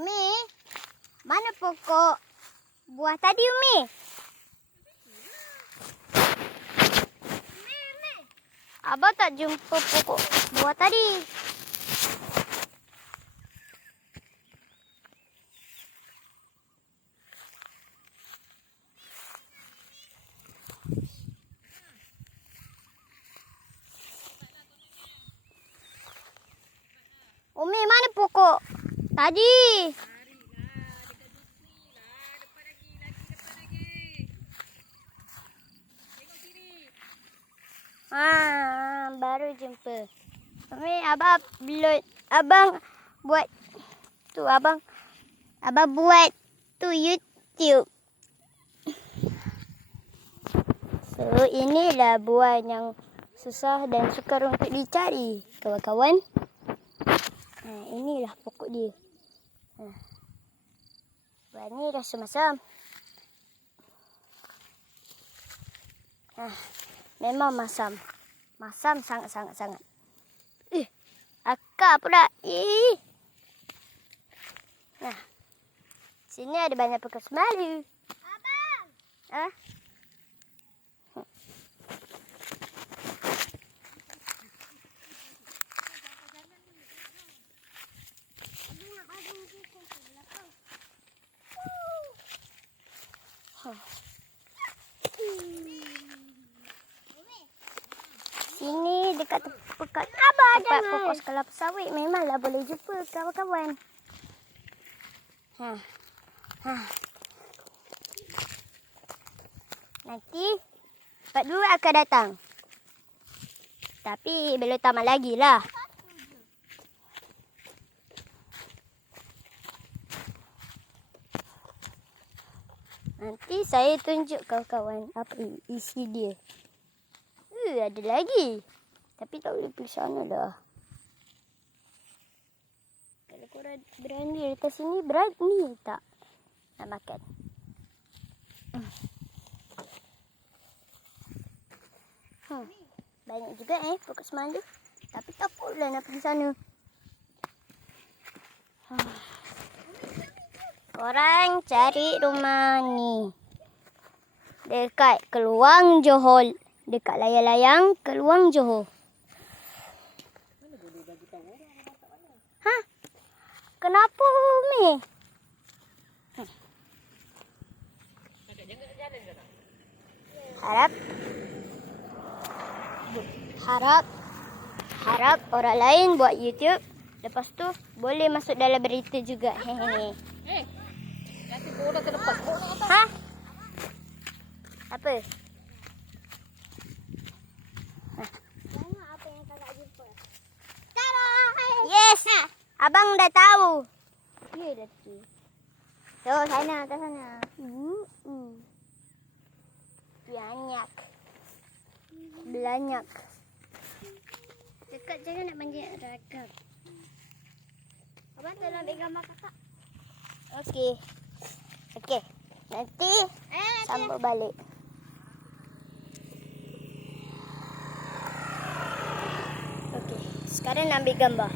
Umi, mana pokok buah tadi Umi? Abah tak jumpa pokok buah tadi. Umi, mana pokok tadi? Ah, baru jumpa. Umi, abang belum abang buat tu abang abang buat tu YouTube. So, inilah buah yang susah dan sukar untuk dicari, kawan-kawan. Ha, inilah pokok dia. Ha. Buah ni rasa masam. Ha, memang masam. Masam sangat-sangat-sangat. Eh, akak pula. Ih. Nah. Sini ada banyak pokok semalu. Abang. Ha? Sini dekat Abah tempat pokok kelapa sawit memanglah boleh jumpa kawan-kawan. Ha. Ha. Nanti Pak dua akan datang. Tapi belum tamat lagi lah. Nanti saya tunjuk kawan-kawan apa isi dia. Eh, ada lagi. Tapi tak boleh pergi sana dah. Kalau korang berani dekat sini, berani tak nak makan? Hmm. Banyak juga eh pokok semangga. Tapi tak pula nak pergi sana. Hmm. Korang cari rumah ni. Dekat Keluang Johor. Dekat layang-layang Keluang Johor. Ha? Kenapa Umi? Harap harap harap orang lain buat YouTube. Lepas tu boleh masuk dalam berita juga. Hehehe. Bola terlepas. Ha? Apa? Yes. Abang dah tahu. Ya dah tu. Tu sana, atas sana. Banyak. Banyak. Dekat jangan nak manjat ragam. Abang tolong ambil gambar kakak. Okey. Okey. Nanti Eh, sambung balik. Okey. Sekarang ambil gambar.